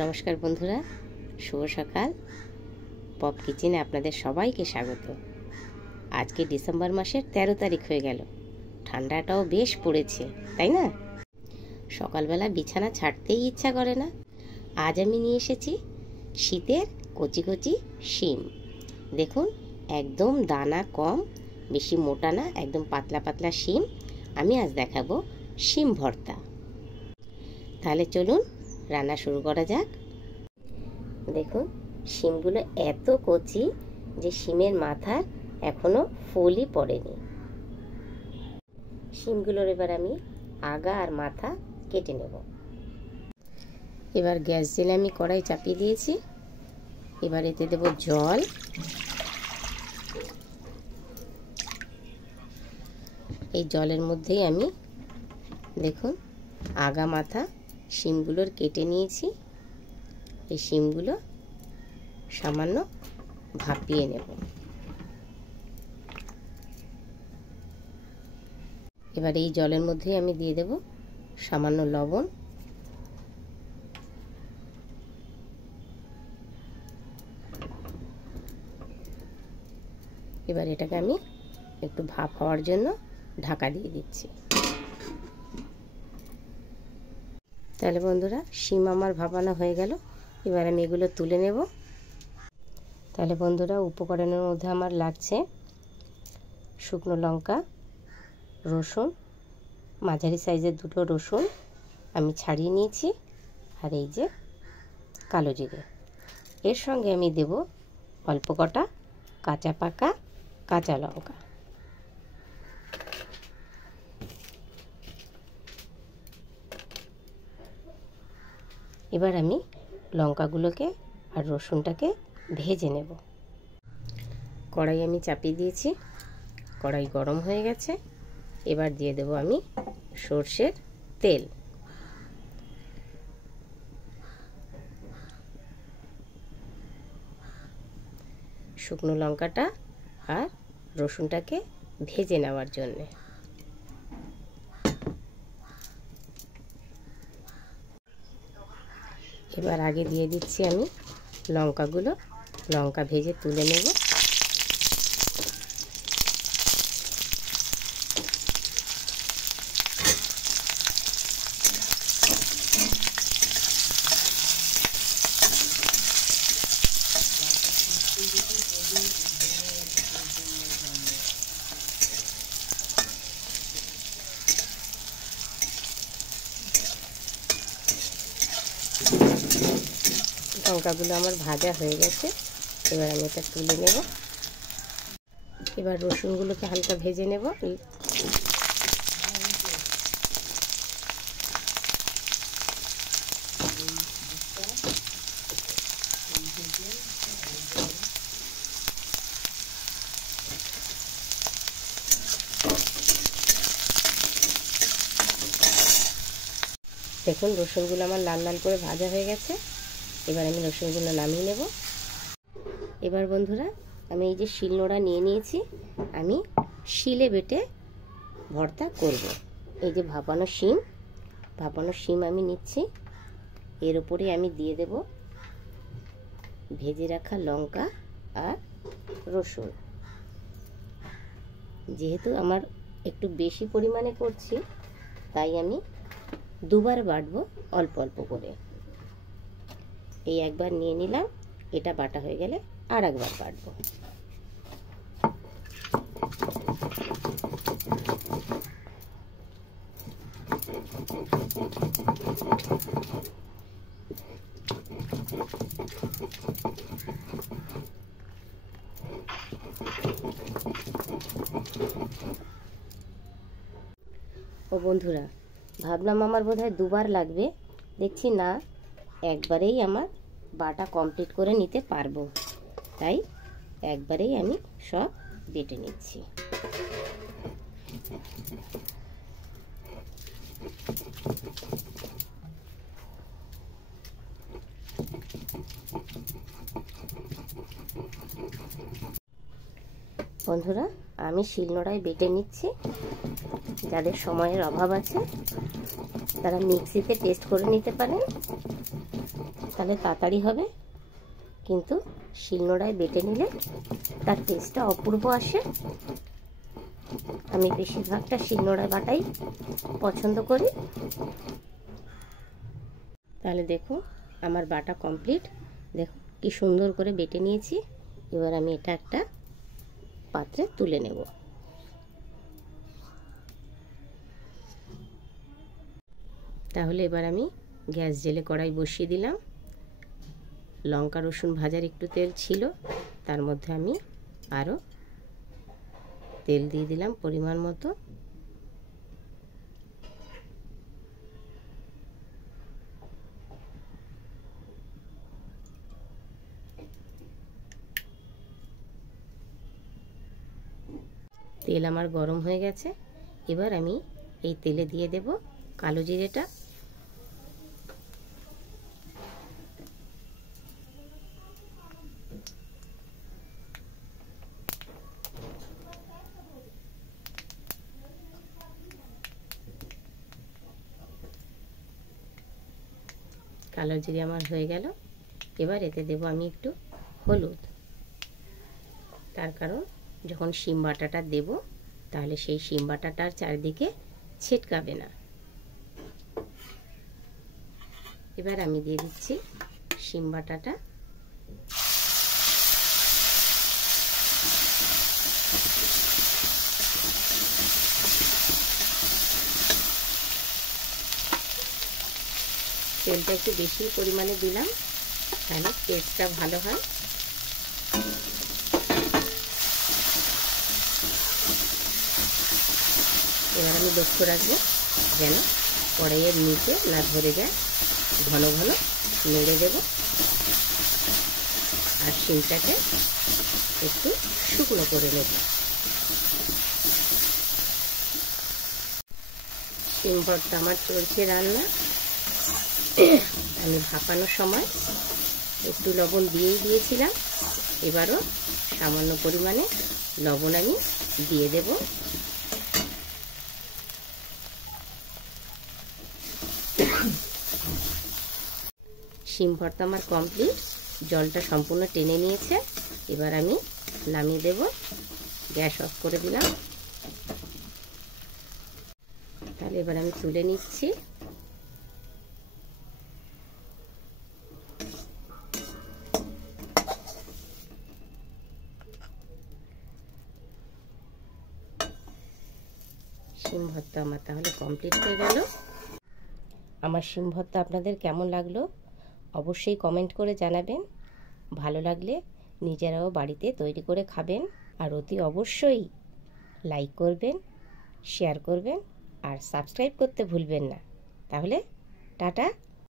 নমস্কার বন্ধুরা, শুভ সকাল। পপ কিচেনে আপনাদের সবাইকে স্বাগত। আজকে ডিসেম্বর মাসের 13 তারিখ হয়ে গেল। ঠান্ডাটাও বেশ পড়েছে, তাই না? সকালবেলা বিছানা ছাড়তেই ইচ্ছা করে না। আজ আমি নিয়ে এসেছি শীতের কচি কচি শিম। দেখুন, একদম দানা কম, বেশি মোটা না, একদম পাতলা পাতলা শিম। আমি আজ দেখাবো শিম ভর্তা। তাহলে চলুন রান্না শুরু করা যাক। দেখুন, শিমগুলো এত কচি যে শিমের মাথার এখনো ফুলই পড়েনি। শিমগুলোর এবার আমি আগা আর মাথা কেটে নেব। এবার গ্যাস জেলে আমি কড়াই চাপিয়ে দিয়েছি। এবার এতে দেব জল। এই জলের মধ্যেই আমি দেখুন আগা মাথা শিমগুলোর কেটে নিয়েছি। এই শিমগুলো সামান্য ভাপিয়ে নেব। এবার এই জলের মধ্যে আমি দিয়ে দেব সামান্য লবণ। এবার এটাকে আমি একটু ভাপ হওয়ার জন্য ঢাকা দিয়ে দিচ্ছি। তাহলে বন্ধুরা, শিম আমার ভাপানো হয়ে গেল। এবার আমি এগুলো তুলে নেব। তাহলে বন্ধুরা, উপকরণের মধ্যে আমার লাগছে শুকনো লঙ্কা, রসুন, মাঝারি সাইজের দুটো রসুন আমি ছাড়িয়ে নিয়েছি, আর এই যে কালো জিরে। এর সঙ্গে আমি দেব অল্প কটা কাঁচা পাকা কাঁচা লঙ্কা। এবার আমি লঙ্কাগুলোকে আর রসুনটাকে ভেজে নেব। কড়াই আমি চাপিয়ে দিয়েছি, কড়াই গরম হয়ে গেছে। এবার দিয়ে দেব আমি সর্ষের তেল। শুকনো লঙ্কাটা আর রসুনটাকে ভেজে নেওয়ার জন্যে। এবার আগে দিয়ে দিচ্ছি আমি লঙ্কাগুলো, লঙ্কা ভেজে তুলে নেব। লঙ্কাগুলো আমার ভাজা হয়ে গেছে। এবার আমি এটা তুলে নেব। এবার রসুনগুলোকে হালকা ভেজে নেব। দেখুন, রসুনগুলো আমার লাল লাল করে ভাজা হয়ে গেছে। এবার আমি রসুনগুলো নামিয়ে নেব। এবার বন্ধুরা, আমি এই যে শিলনোড়া নিয়ে নিয়েছি, আমি শিলে বেটে ভর্তা করব। এই যে ভাপানো শিম আমি নিচ্ছি। এর উপরে আমি দিয়ে দেব ভেজে রাখা লঙ্কা আর রসুন। যেহেতু আমার একটু বেশি পরিমাণে করছি, তাই আমি দুবার বাটবো অল্প অল্প করে। এই একবার নিয়ে নিলাম, এটা বাটা হয়ে গেলে আর একবার বাটবো। ও বন্ধুরা, ভাবলাম আমার বোধহয় দুবার লাগবে, দেখছি না, একবারেই আমার বাটা কমপ্লিট করে নিতে পারবো। তাই একবারেই আমি সব বেটে নিচ্ছি। বন্ধুরা, আমি শিলনোড়ায় বেটে নিচ্ছি। যাদের সময়ের অভাব আছে তারা মিক্সিতে পেস্ট করে নিতে পারেন। তাহলে তাড়াতাড়ি হবে, কিন্তু শিলনোড়ায় বেটে নিলে তার টেস্টটা অপূর্ব আসে। আমি বেশিরভাগটা শিলনোড়ায় বাটাই পছন্দ করি। তাহলে দেখুন আমার বাটা কমপ্লিট। দেখুন কি সুন্দর করে বেটে নিয়েছি। এবার আমি এটা একটা পাত্রে তুলে নেব। তাহলে এবার আমি গ্যাস জেলে কড়াই বসিয়ে দিলাম। লঙ্কা রসুন ভাজার একটু তেল ছিল, তার মধ্যে আমি আরও তেল দিয়ে দিলাম পরিমাণ মতো। তেল আমার গরম হয়ে গেছে। এবার আমি এই তেলে দিয়ে দেব কালো জিরেটা, কালো জিরে আমার হয়ে গেল। এবার এতে দেব আমি একটু হলুদ, তার কারণ যখন শিম বাটাটা দেব তাহলে সেই শিম বাটাটার চারদিকে ছিটকাবে না। এবার আমি দিয়ে দিচ্ছি শিম বাটাটা। তেলটা একটু বেশি পরিমাণে দিলাম, তাহলে টেস্টটা ভালো হয়। এবার আমি লক্ষ্য রাখবো যেন কড়াইয়ের নিচে না ধরে যায়। ঘন ঘন নেড়ে দেব আর শিমটাকে একটু শুকনো করে নেব। শিম ভর্তা আমার চলছে রান্না। আমি ভাপানোর সময় একটু লবণ দিয়েই দিয়েছিলাম, এবারও সামান্য পরিমাণে লবণ আমি দিয়ে দেব। শিম ভর্তা আমার কমপ্লিট, জলটা সম্পূর্ণ টেনে নিয়েছে। এবার আমি নামিয়ে দেব। গ্যাস অফ করে দিলাম। তাহলে এবার আমি তুলে নিচ্ছি। শিম ভর্তা আমার তাহলে কমপ্লিট হয়ে গেল। আমার শিম ভর্তা আপনাদের কেমন লাগলো অবশ্যই কমেন্ট করে জানাবেন। ভালো লাগলে নিজেরাও বাড়িতে তৈরি করে খাবেন, আর অতি অবশ্যই লাইক করবেন, শেয়ার করবেন আর সাবস্ক্রাইব করতে ভুলবেন না। তাহলে টাটা।